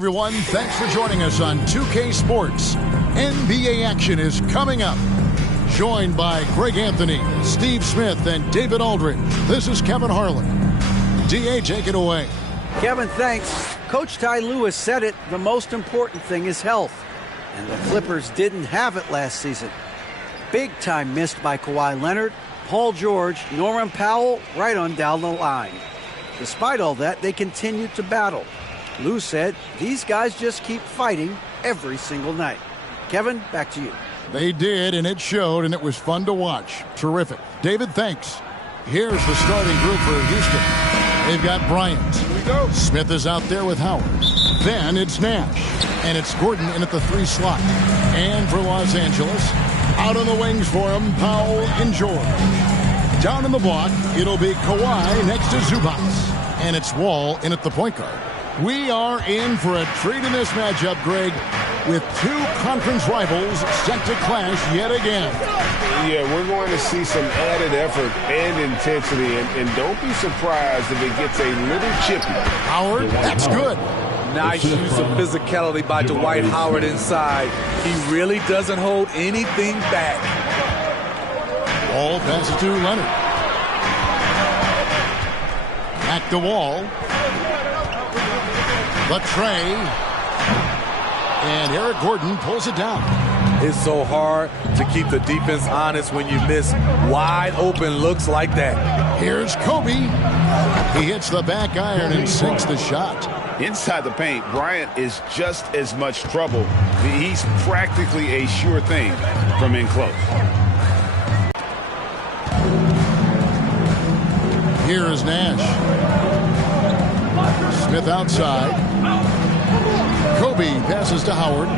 Everyone, thanks for joining us on 2K Sports. NBA action is coming up. Joined by Greg Anthony, Steve Smith, and David Aldridge. This is Kevin Harlan. DA, take it away. Kevin, thanks. Coach Ty Lewis said it, the most important thing is health. And the Clippers didn't have it last season. Big time missed by Kawhi Leonard, Paul George, Norman Powell, right on down the line. Despite all that, they continued to battle. Lou said these guys just keep fighting every single night. Kevin, back to you. They did, and it showed, and it was fun to watch. Terrific. David, thanks. Here's the starting group for Houston. They've got Bryant. Here we go. Smith is out there with Howard. Then it's Nash. And it's Gordon in at the 3 slot. And for Los Angeles, out on the wings for him, Powell and George. Down in the block, it'll be Kawhi next to Zubac. And it's Wall in at the point guard. We are in for a treat in this matchup, Greg, with 2 conference rivals set to clash yet again. Yeah, we're going to see some added effort and intensity, and don't be surprised if it gets a little chippy. Howard, that's good. Nice use of physicality by Dwight Howard inside. He really doesn't hold anything back. Ball passes to Leonard. Back to Wall. Latrey. And Eric Gordon pulls it down. It's so hard to keep the defense honest when you miss wide open looks like that. Here's Kobe. He hits the back iron and sinks the shot. Inside the paint, Bryant is just as much trouble. He's practically a sure thing from in close. Here is Nash. Smith outside. Kobe passes to Howard.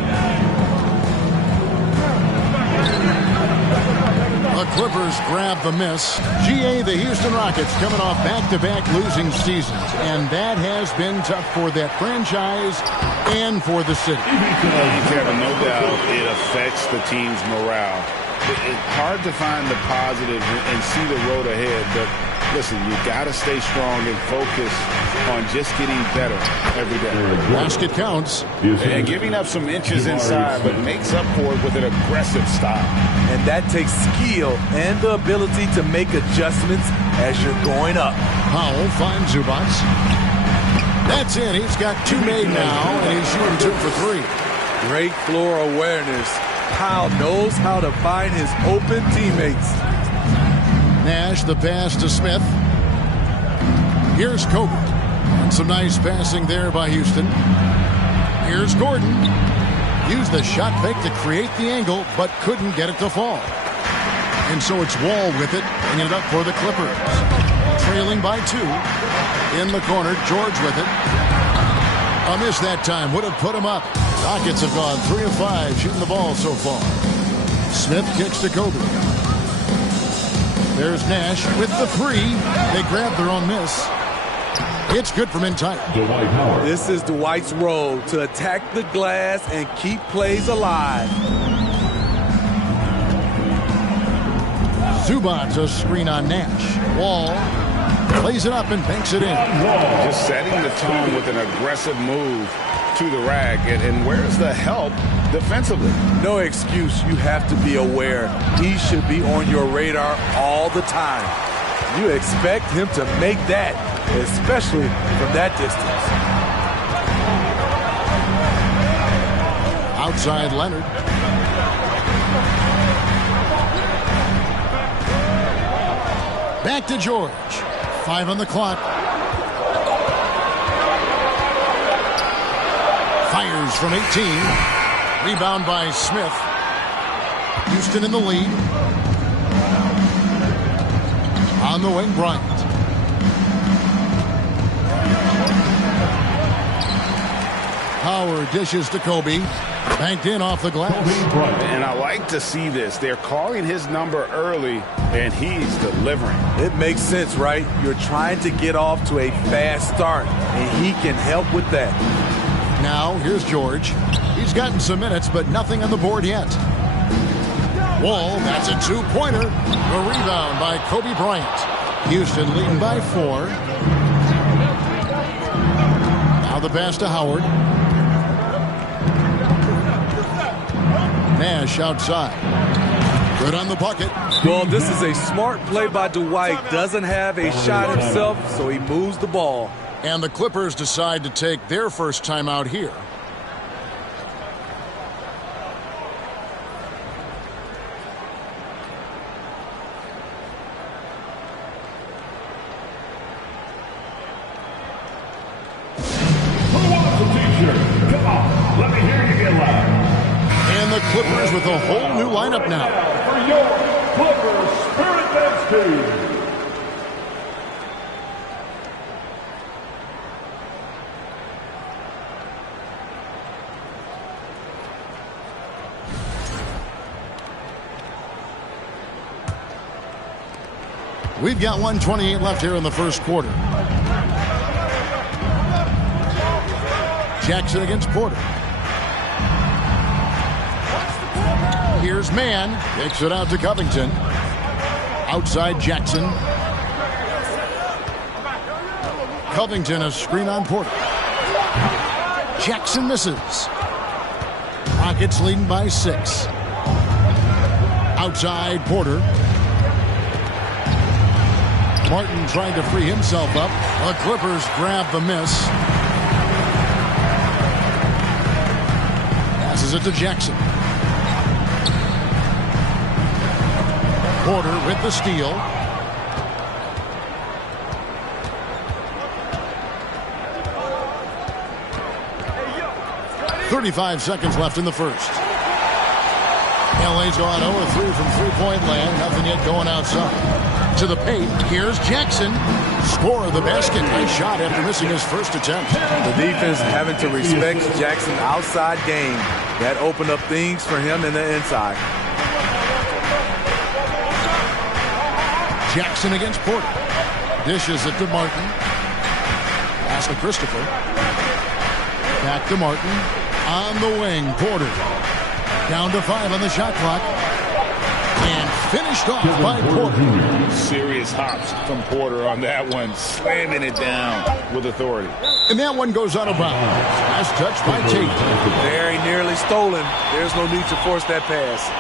The Clippers grab the miss. GA, the Houston Rockets coming off back-to-back losing seasons, and that has been tough for that franchise and for the city. Kevin, no doubt it affects the team's morale. It's hard to find the positive and see the road ahead, but listen, you got to stay strong and focus on just getting better every day. Basket counts. And giving up some inches inside, but makes up for it with an aggressive style. And that takes skill and the ability to make adjustments as you're going up. Powell finds Zubac. That's in. He's got 2 made now, and he's shooting 2 for 3. Great floor awareness. Powell knows how to find his open teammates. Nash, the pass to Smith. Here's Kobe. And some nice passing there by Houston. Here's Gordon. Used the shot fake to create the angle, but couldn't get it to fall. And so it's Wall with it, bringing it up for the Clippers. Trailing by 2. In the corner, George with it. A miss that time would have put him up. Rockets have gone 3 of 5 shooting the ball so far. Smith kicks to Kobe. There's Nash with the 3. They grab their own miss. It's good from in tight. Dwight Howard. This is Dwight's role, to attack the glass and keep plays alive. Zubac, a screen on Nash. Wall plays it up and banks it in. Just setting the tone with an aggressive move to the rack. And where's the help defensively? No excuse. You have to be aware. He should be on your radar all the time. You expect him to make that, especially from that distance. Outside Leonard. Back to George. 5 on the clock. Fires from 18. Rebound by Smith. Houston in the lead. On the wing, Bryant. Howard dishes to Kobe. Banked in off the glass. And I like to see this. They're calling his number early, and he's delivering. It makes sense, right? You're trying to get off to a fast start, and he can help with that. Now, here's George. He's gotten some minutes, but nothing on the board yet. Wall, that's a 2-pointer. A rebound by Kobe Bryant. Houston leading by 4. Now the pass to Howard. Nash outside. Good on the bucket. Well, this is a smart play by Dwight. Doesn't have a shot himself, so he moves the ball. And the Clippers decide to take their first timeout here. Come on, let me hear you get loud. And the Clippers with a whole new lineup now. For your Clippers Spirit Dance team. We've got 1:28 left here in the first quarter. Jackson against Porter. Here's Mann. Kicks it out to Covington. Outside Jackson. Covington, a screen on Porter. Jackson misses. Rockets leading by 6. Outside Porter. Martin trying to free himself up. The Clippers grab the miss. Passes it to Jackson. Porter with the steal. .35 seconds left in the first. LA's gone 0-3 from three-point land. Nothing yet going outside. To the paint. Here's Jackson. Score the basket. Nice shot after missing his first attempt. The defense having to respect Jackson's outside game. That opened up things for him in the inside. Jackson against Porter. Dishes it to Martin. Pass to Christopher. Back to Martin. On the wing, Porter. Down to 5 on the shot clock. And finished off by Porter. Serious hops from Porter on that one. Slamming it down with authority. And that one goes out of bounds. Last touch by Tate. Very nearly stolen. There's no need to force that pass.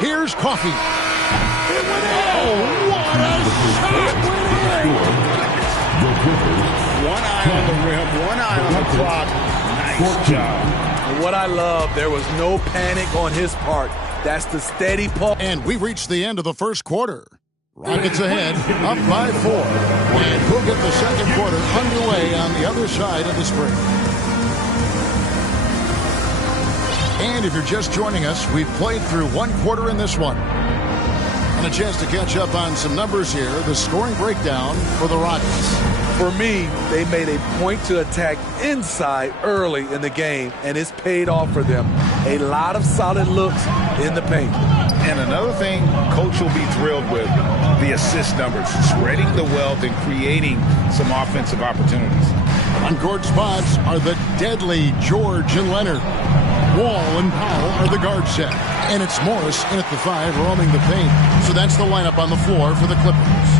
Here's Coffey. It went in. Oh, what a shot went in. One eye on the rim, one eye on the clock. Nice job. And what I love, there was no panic on his part. That's the steady pull. And we reached the end of the first quarter. Rockets ahead, up by 4. And we'll get the second quarter underway on the other side of the spring. And if you're just joining us, we've played through one quarter in this one. And a chance to catch up on some numbers here. The scoring breakdown for the Rockets. For me, they made a point to attack inside early in the game, and it's paid off for them. A lot of solid looks in the paint. And another thing Coach will be thrilled with, the assist numbers, spreading the wealth and creating some offensive opportunities. On court spots are the deadly George and Leonard. Wall and Powell are the guard set. And it's Morris in at the 5 roaming the paint. So that's the lineup on the floor for the Clippers.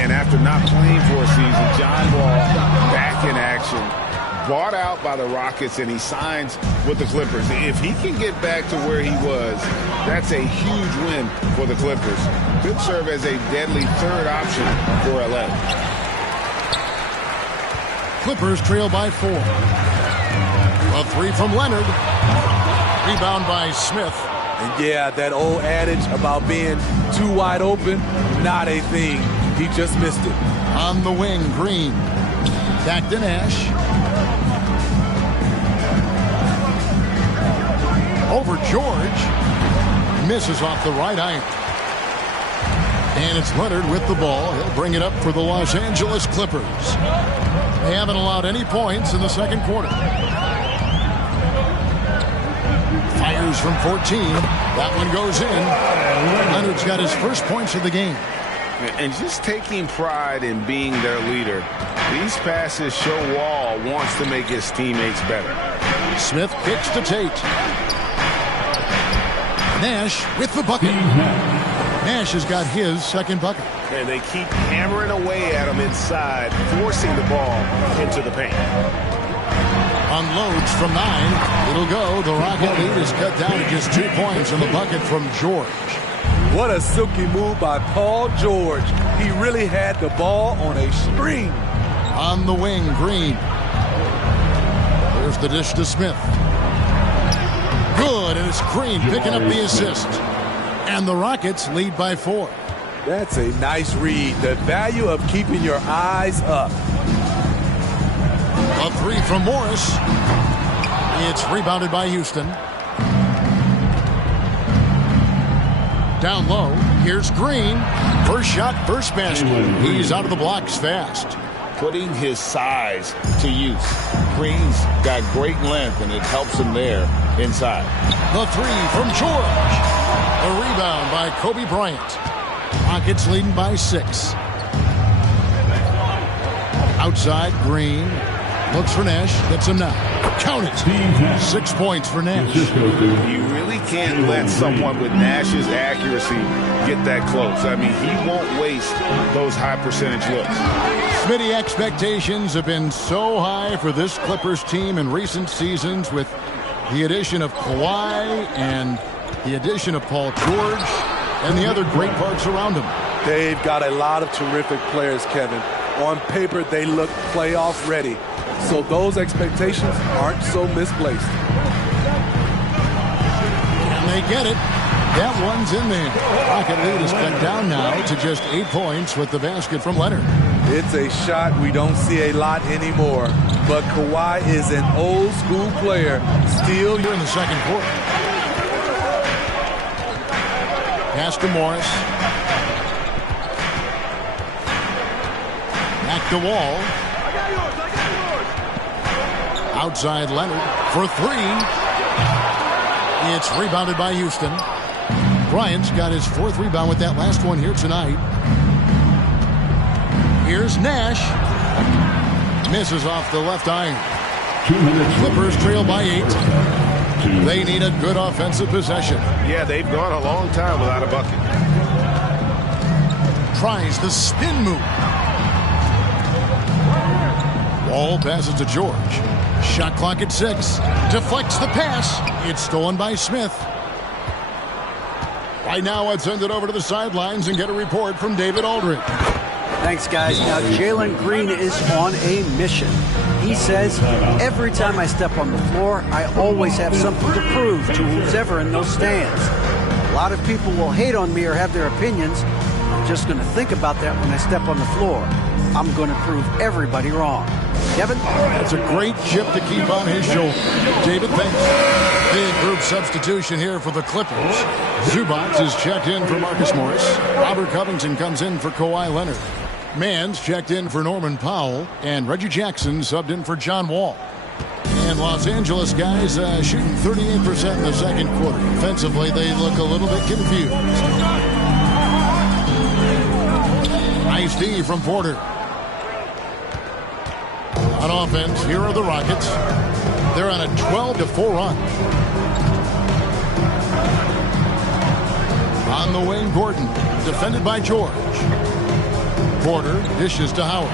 And after not playing for a season, John Wall back in action. Bought out by the Rockets, and he signs with the Clippers. If he can get back to where he was, that's a huge win for the Clippers. Could serve as a deadly third option for LA. Clippers trail by 4. A 3 from Leonard. Rebound by Smith. And yeah, that old adage about being too wide open, not a thing. He just missed it. On the wing, Green. Back to Nash. Over George. Misses off the right iron. And it's Leonard with the ball. He'll bring it up for the Los Angeles Clippers. They haven't allowed any points in the second quarter. Fires from 14. That one goes in. Leonard's got his first points of the game. And just taking pride in being their leader, these passes show Wall wants to make his teammates better. Smith kicks to Tate. Nash with the bucket. Nash has got his second bucket. And they keep hammering away at him inside, forcing the ball into the paint. Unloads from 9. It'll go. The Rocket lead is cut down to just 2 points in the bucket from George. What a silky move by Paul George. He really had the ball on a string. On the wing, Green. There's the dish to Smith. Good, and it's Green picking up the assist. And the Rockets lead by 4. That's a nice read. The value of keeping your eyes up. A 3 from Morris. It's rebounded by Houston. Down low, here's Green. First shot, first basket. He's out of the blocks fast. Putting his size to use. Green's got great length, and it helps him there inside. The 3 from George. A rebound by Kobe Bryant. Rockets leading by 6. Outside, Green. Looks for Nash. Gets him now. Count it. 6 points for Nash. You really can't let someone with Nash's accuracy get that close. I mean, he won't waste those high percentage looks. Smitty, expectations have been so high for this Clippers team in recent seasons with the addition of Kawhi and the addition of Paul George and the other great parts around him. They've got a lot of terrific players, Kevin. On paper, they look playoff ready. So those expectations aren't so misplaced. And they get it. That one's in there. Rocket lead is cut down now to just 8 points with the basket from Leonard. It's a shot we don't see a lot anymore. But Kawhi is an old school player. Still here in the second quarter. Pass to Morris. Back to Wall. Outside Leonard for 3. It's rebounded by Houston. Bryant's got his 4th rebound with that last one here tonight. Here's Nash. Misses off the left iron. Clippers trail by 8. They need a good offensive possession. Yeah, they've gone a long time without a bucket. Tries the spin move. Wall passes to George. Shot clock at 6. Deflects the pass. It's stolen by Smith. Right now, let's send it over to the sidelines and get a report from David Aldridge. Thanks, guys. Now, Jalen Green is on a mission. He says, every time I step on the floor, I always have something to prove to who's ever in those stands. A lot of people will hate on me or have their opinions. I'm just going to think about that when I step on the floor. I'm going to prove everybody wrong. Kevin? That's a great chip to keep on his shoulder. David, thanks. Big group substitution here for the Clippers. Zubac is checked in for Marcus Morris. Robert Covington comes in for Kawhi Leonard. Mann's checked in for Norman Powell. And Reggie Jackson subbed in for John Wall. And Los Angeles guys shooting 38% in the second quarter. Offensively, they look a little bit confused. Nice D from Porter. On offense, here are the Rockets. They're on a 12-4 run. On the wing, Gordon, defended by George. Porter dishes to Howard.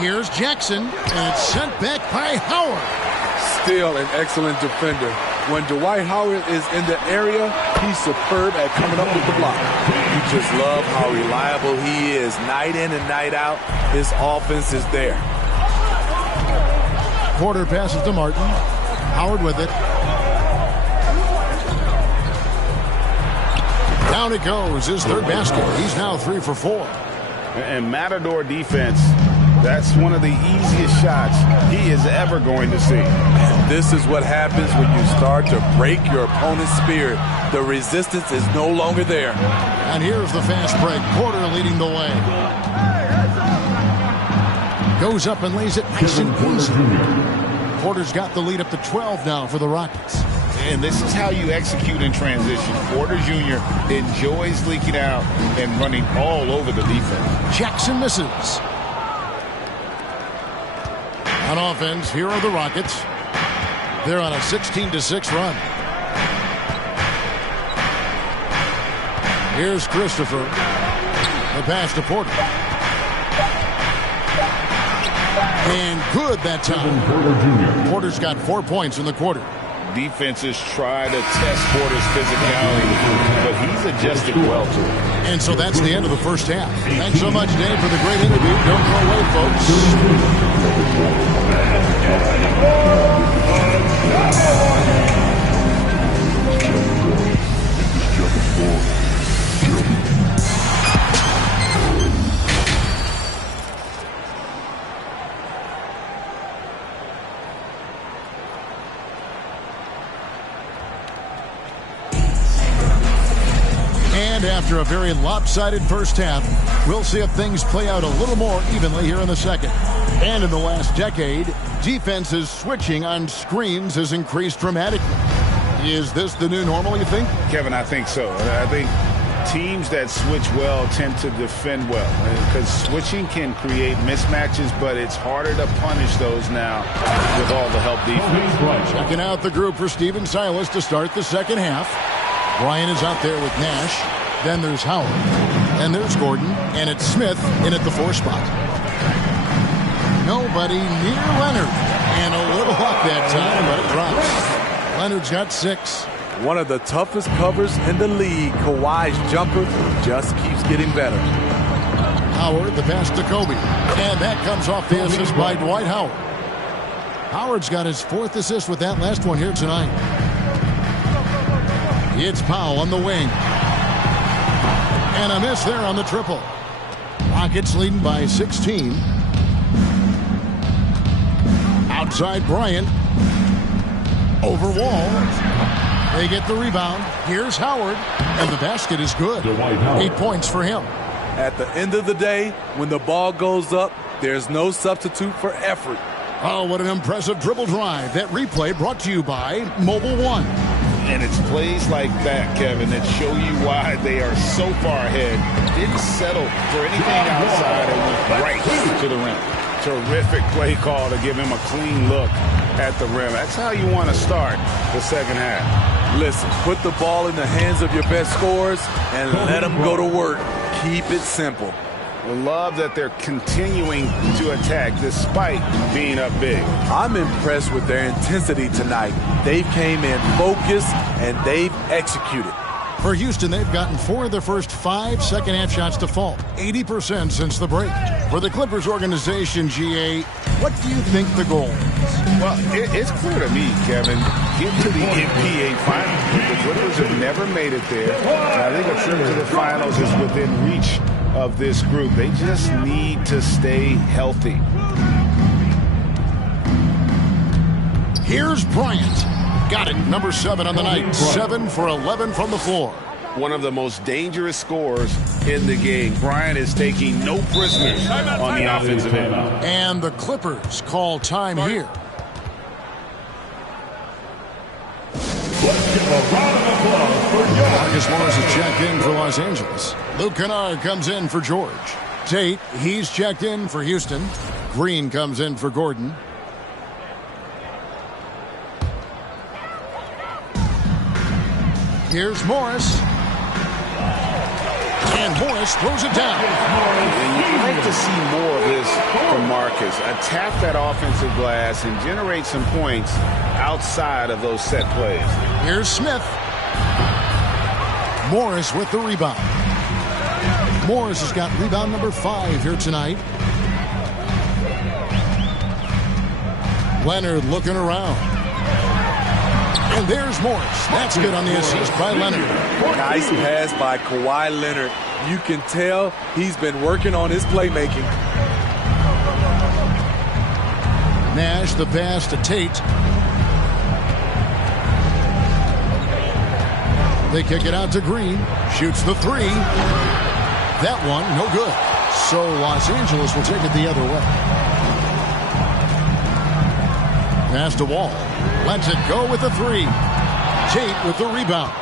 Here's Jackson, and it's sent back by Howard. Still an excellent defender. When Dwight Howard is in the area, he's superb at coming up with the block. You just love how reliable he is. Night in and night out, his offense is there. Porter passes to Martin. Howard with it. Down it goes, his 3rd basket. He's now 3 for 4. And Matador defense, that's one of the easiest shots he is ever going to see. And this is what happens when you start to break your opponent's spirit. The resistance is no longer there. And here's the fast break. Porter leading the way. Goes up and lays it nice and easy. Porter's got the lead up to 12 now for the Rockets. And this is how you execute in transition. Porter Jr. enjoys leaking out and running all over the defense. Jackson misses. On offense, here are the Rockets. They're on a 16-6 run. Here's Christopher. The pass to Porter. And good that time. Porter's got 4 points in the quarter. Defenses try to test Porter's physicality, but he's adjusted well to it. And so that's the end of the first half. Thanks so much, Dave, for the great interview. Don't go away, folks. And after a very lopsided first half, we'll see if things play out a little more evenly here in the second. And in the last decade, defenses switching on screens has increased dramatically. Is this the new normal, you think? Kevin, I think so. I think teams that switch well tend to defend well, because switching can create mismatches, but it's harder to punish those now with all the help defense. Checking out the group for Stephen Silas to start the second half. Bryant is out there with Nash. Then there's Howard. And there's Gordon. And it's Smith in at the 4 spot. Nobody near Leonard. And a little luck that time, but it drops. Leonard's got 6. One of the toughest covers in the league. Kawhi's jumper just keeps getting better. Howard, the pass to Kobe. And that comes off the assist by Dwight Howard. Howard's got his 4th assist with that last one here tonight. It's Powell on the wing. And a miss there on the triple. Rockets leading by 16. Outside Bryant. Over Wall. They get the rebound. Here's Howard. And the basket is good. 8 points for him. At the end of the day, when the ball goes up, there's no substitute for effort. Oh, what an impressive dribble drive. That replay brought to you by Mobile One. And it's plays like that, Kevin, that show you why they are so far ahead. Didn't settle for anything outside and went right to the rim. Terrific play call to give him a clean look at the rim. That's how you want to start the second half. Listen, put the ball in the hands of your best scorers and let them go to work. Keep it simple. I love that they're continuing to attack despite being up big. I'm impressed with their intensity tonight. They've came in focused and they've executed. For Houston, they've gotten 4 of their first 5 second-half shots to fall. 80% since the break. For the Clippers organization, GA, what do you think the goal is? Well, it's clear to me, Kevin, get to the NBA Finals. The Clippers have never made it there. And I think a trip to the Finals is within reach of this group. They just need to stay healthy. Here's Bryant. Got it. Number 7 on the night. 7 for 11 from the floor. One of the most dangerous scorers in the game. Bryant is taking no prisoners on the offensive end. And the Clippers call time here. Let's give a round of applause for George. Marcus Morris is checked in for Los Angeles. Luke Kennard comes in for George. Tate, he's checked in for Houston. Green comes in for Gordon. Here's Morris. And Morris throws it down. And you'd like to see more of this from Marcus. Attack that offensive glass and generate some points outside of those set plays. Here's Smith. Morris with the rebound. Morris has got rebound number 5 here tonight. Leonard looking around. And there's Morris. That's good on the assist by Leonard. Nice pass by Kawhi Leonard. You can tell he's been working on his playmaking. Nash, the pass to Tate. They kick it out to Green. Shoots the 3. That one, no good. So Los Angeles will take it the other way. Pass to Wall. Lets it go with the 3. Tate with the rebound.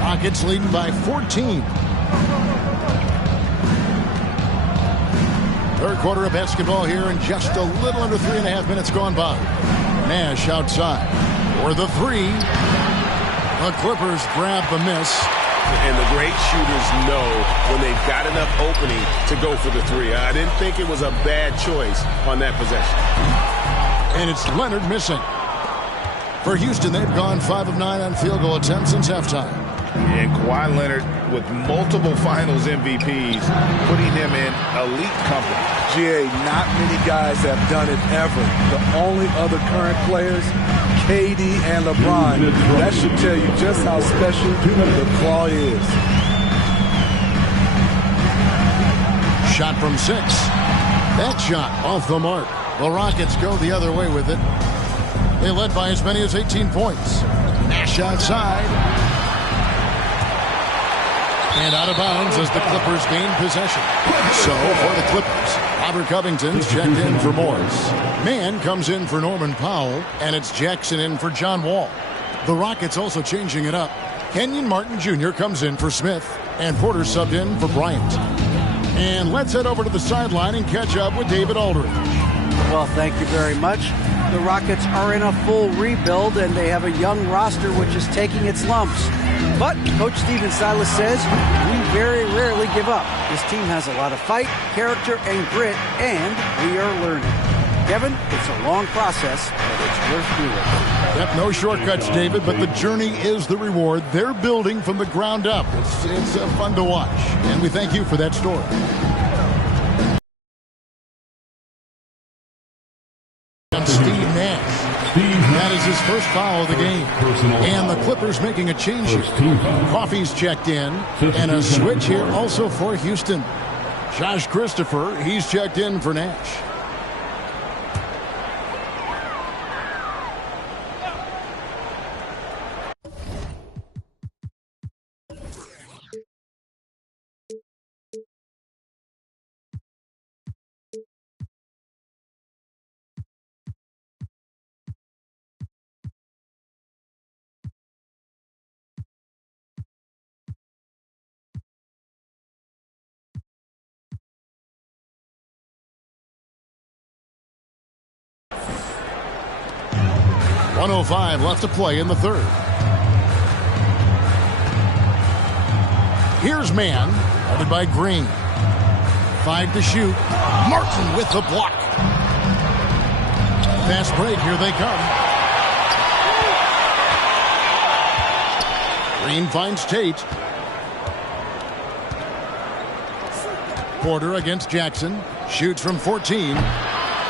Rockets leading by 14. Third quarter of basketball here, and just a little under 3.5 minutes gone by. Nash outside for the 3. The Clippers grab the miss. And the great shooters know when they've got enough opening to go for the three. I didn't think it was a bad choice on that possession. And it's Leonard missing. For Houston, they've gone 5 of 9 on field goal attempts since halftime. And Kawhi Leonard with multiple finals MVPs, putting him in elite company. GA, not many guys have done it ever. The only other current players, KD and LeBron. That should tell you just how special the Claw is. Shot from 6. That shot off the mark. The Rockets go the other way with it. They led by as many as 18 points. Nash outside. And out of bounds as the Clippers gain possession. So for the Clippers, Robert Covington's checked in for Morris. Mann comes in for Norman Powell, and it's Jackson in for John Wall. The Rockets also changing it up. Kenyon Martin Jr. comes in for Smith, and Porter subbed in for Bryant. And let's head over to the sideline and catch up with David Aldridge. Well, thank you very much. The Rockets are in a full rebuild, and they have a young roster which is taking its lumps. But Coach Stephen Silas says we very rarely give up. This team has a lot of fight, character, and grit, and we are learning. Kevin, it's a long process, but it's worth doing. Yep, no shortcuts, David, but the journey is the reward. They're building from the ground up. It's fun to watch, and we thank you for that story. Steve Nash. That is his first foul of the game. And the Clippers making a change here. Coffey's checked in. And a switch here also for Houston. Josh Christopher, he's checked in for Nash. .105 left to play in the third. Here's Mann, guarded by Green. 5 to shoot. Martin with the block. Fast break, here they come. Green finds Tate. Porter against Jackson. Shoots from 14.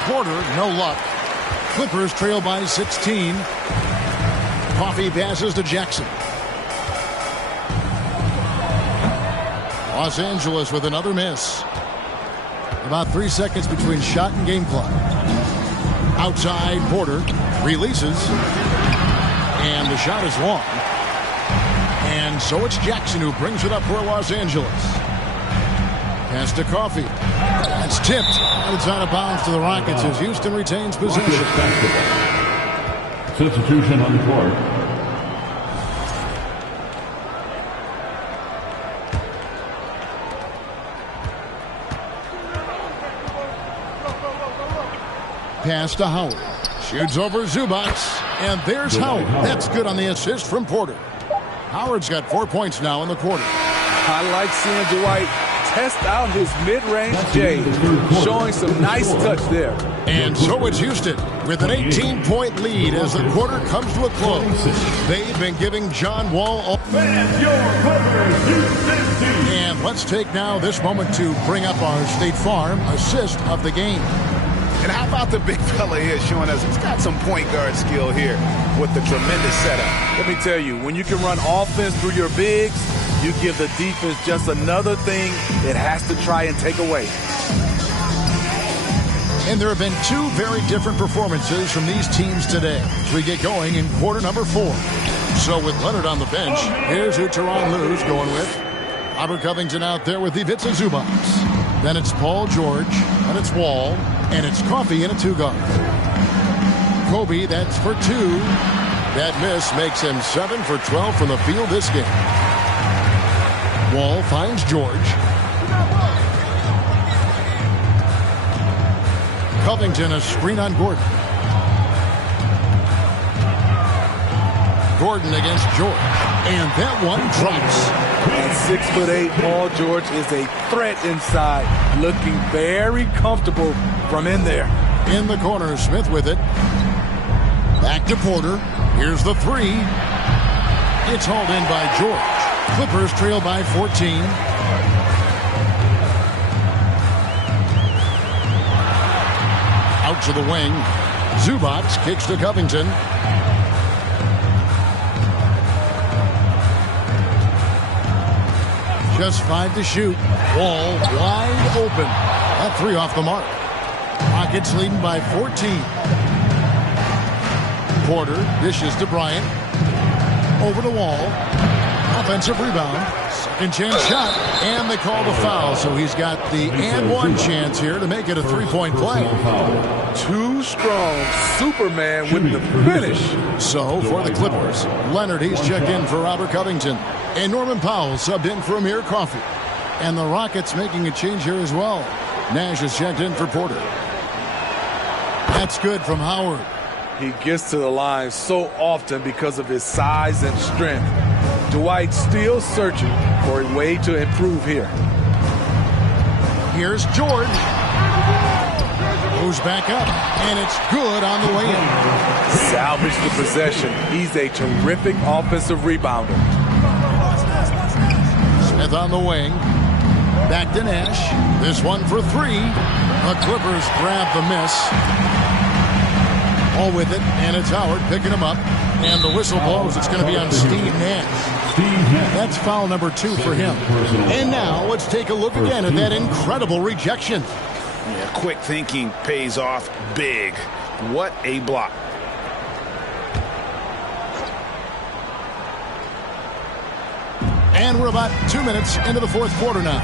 Porter, no luck. Clippers trail by 16. Coffey passes to Jackson. Los Angeles with another miss. About 3 seconds between shot and game clock. Outside, Porter releases. And the shot is long. And so it's Jackson who brings it up for Los Angeles. Pass to Coffey. It's tipped. It's out of bounds to the Rockets as Houston retains possession. Substitution on the court. Pass to Howard. Shoots over Zubac. And there's Howard. That's good on the assist from Porter. Howard's got 4 points now in the quarter. I like seeing Dwight test out his mid-range J, showing some nice touch there. And so it's Houston with an 18-point lead as the quarter comes to a close. They've been giving John Wall. And your Clippers, Houston team. And let's take now this moment to bring up our State Farm assist of the game. And how about the big fella here showing us he's got some point guard skill here with the tremendous setup. Let me tell you, when you can run offense through your bigs, you give the defense just another thing it has to try and take away. And there have been 2 very different performances from these teams today as we get going in quarter number 4. So with Leonard on the bench, here's who Tyronn Lue's going with. Robert Covington out there with Ivica Zubac. Then it's Paul George, and it's Wall, and it's Coffey in a 2-guard. Kobe, that's for 2. That miss makes him 7 for 12 from the field this game. Wall finds George. Covington, a screen on Gordon. Gordon against George. And that one drops. At 6'8", Paul George is a threat inside, looking very comfortable from in there. In the corner, Smith with it. Back to Porter. Here's the three. It's hauled in by George. Clippers trail by 14. Out to the wing. Zubac kicks to Covington. Just 5 to shoot. Wall wide open. That three off the mark. Rockets leading by 14. Porter dishes to Bryant. Over to Wall. Offensive rebound. Second chance shot. And they call the foul. So he's got the and one chance here to make it a three-point play. Too strong. Superman with the finish. So for the Clippers, Leonard, he's checked in for Robert Covington. And Norman Powell subbed in for Amir Coffey. And the Rockets making a change here as well. Nash is checked in for Porter. That's good from Howard. He gets to the line so often because of his size and strength. Dwight still searching for a way to improve here. Here's George. Goes back up, and it's good on the way in. Salvage the possession. He's a terrific offensive rebounder. Smith on the wing. Back to Nash. This one for three. The Clippers grab the miss. All with it, and it's Howard picking him up. And the whistle blows. It's going to be on Steve Nash. That's foul number 2 for him. And now let's take a look again at that incredible rejection. Yeah, quick thinking pays off big. What a block. And we're about 2 minutes into the fourth quarter now.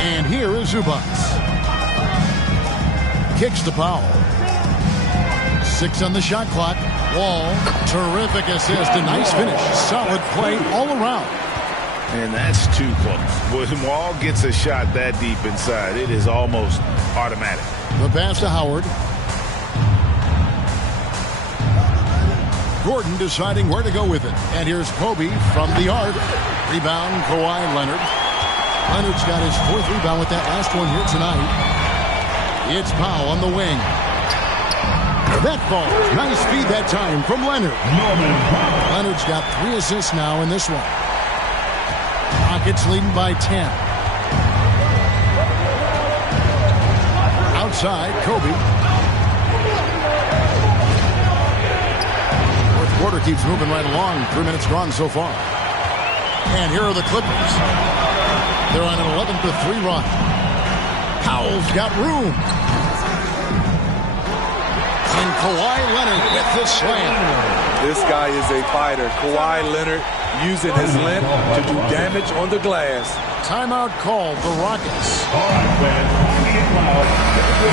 And here is Zubac. Kicks to Powell. 6 on the shot clock. Wall, terrific assist, a nice finish. Solid play all around. And that's too close. When Wall gets a shot that deep inside, it is almost automatic. The pass to Howard. Gordon deciding where to go with it. And here's Kobe from the arc. Rebound, Kawhi Leonard. Leonard's got his 4th rebound with that last one here tonight. It's Powell on the wing. That ball, nice feed that time from Leonard. Leonard's got 3 assists now in this one. Rockets leading by 10. Outside, Kobe. Fourth quarter keeps moving right along. 3 minutes gone so far. And here are the Clippers. They're on an 11-3 run. Powell's got room. And Kawhi Leonard with the slam. This guy is a fighter. Kawhi Leonard using his length to do damage on the glass. Timeout called the Rockets.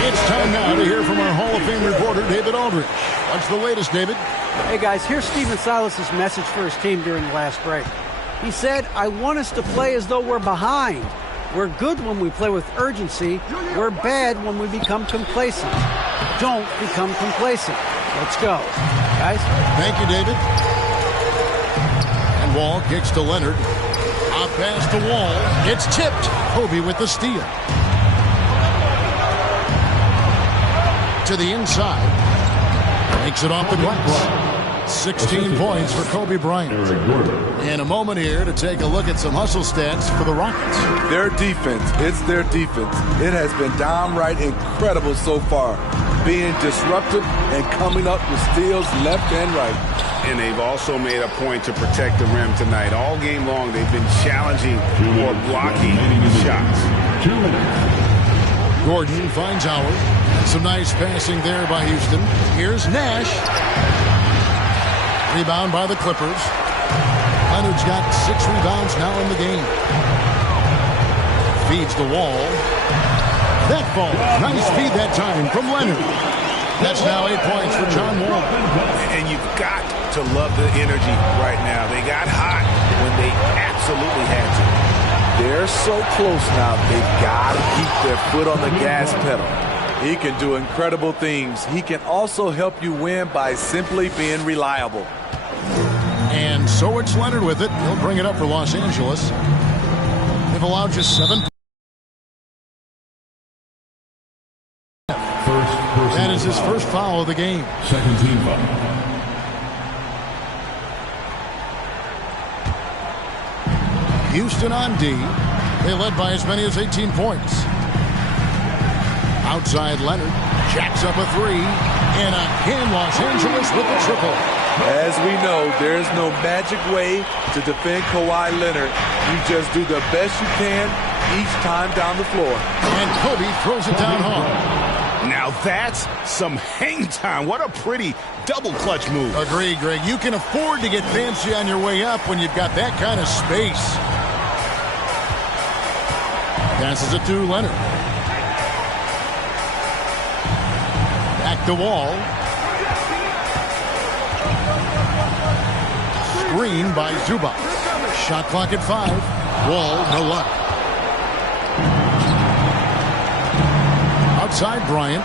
It's time now to hear from our Hall of Fame reporter, David Aldridge. What's the latest, David? Hey, guys, here's Stephen Silas's message for his team during the last break. He said, I want us to play as though we're behind. We're good when we play with urgency. We're bad when we become complacent. Don't become complacent. Let's go. Guys? Thank you, David. And Wall kicks to Leonard. Out past the Wall. It's tipped. Kobe with the steal. To the inside. Makes it off the glass. 16 points for Kobe Bryant. In a moment here to take a look at some hustle stats for the Rockets. Their defense, it's their defense. It has been downright incredible so far. Being disruptive and coming up with steals left and right. And they've also made a point to protect the rim tonight. All game long, they've been challenging or blocking shots. Gordon finds Howard. Some nice passing there by Houston. Here's Nash. Rebound by the Clippers. Leonard's got 6 rebounds now in the game. Feeds the Wall. That ball. Nice feed that time from Leonard. That's now 8 points for John Wall. And you've got to love the energy right now. They got hot when they absolutely had to. They're so close now, they've got to keep their foot on the gas pedal. He can do incredible things. He can also help you win by simply being reliable. And so it's Leonard with it. He'll bring it up for Los Angeles. They've allowed just 7. That is his first foul of the game. Second team foul. Houston on D. They led by as many as 18 points. Outside Leonard. Jacks up a 3. And again Los Angeles with the triple. As we know, there's no magic way to defend Kawhi Leonard. You just do the best you can each time down the floor. And Kobe throws it down hard. Now that's some hang time. What a pretty double clutch move. Agreed, Greg. You can afford to get fancy on your way up when you've got that kind of space. Passes it to Leonard. Back to Wall. Screen by Zubac. Shot clock at 5. Wall, no luck. Outside Bryant.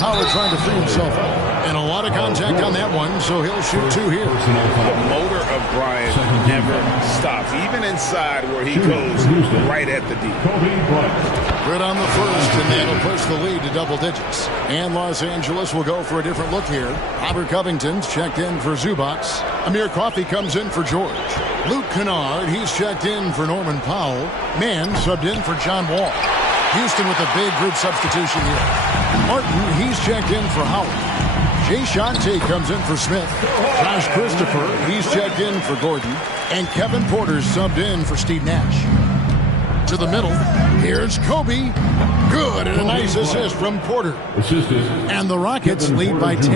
Howard trying to free himself up. And a lot of contact on that one, so he'll shoot 2 here. The motor of Bryant never stops, even inside where he goes right at the D. Good on the first, and that'll push the lead to double digits. And Los Angeles will go for a different look here. Robert Covington's checked in for Zubac. Amir Coffey comes in for George. Luke Kennard, he's checked in for Norman Powell. Mann subbed in for John Wall. Houston with a big group substitution here. Martin, he's checked in for Howard. Jay Shante comes in for Smith. Josh Christopher, he's checked in for Gordon. And Kevin Porter's subbed in for Steve Nash. To the middle, here's Kobe. Good, and a nice assist from Porter. And the Rockets lead by 10.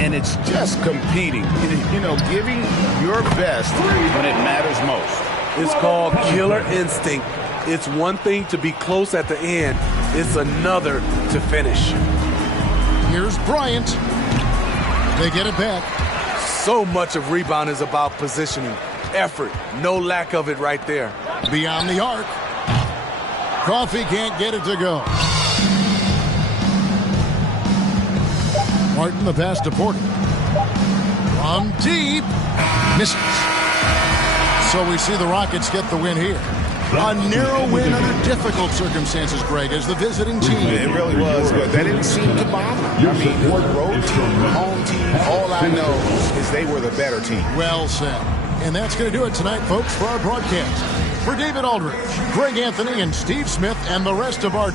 And it's just competing, you know, giving your best when it matters most. It's called killer instinct. It's one thing to be close at the end. It's another to finish. Here's Bryant. They get it back. So much of rebound is about positioning. Effort. No lack of it right there. Beyond the arc. Coffey can't get it to go. Martin, the pass to Porter. From deep. Misses. So we see the Rockets get the win here. A narrow win under difficult circumstances, Greg, as the visiting team. It really was, but that didn't seem to bother them. I mean, road team, home team, all I know is they were the better team. Well said. And that's going to do it tonight, folks, for our broadcast. For David Aldridge, Greg Anthony, and Steve Smith, and the rest of our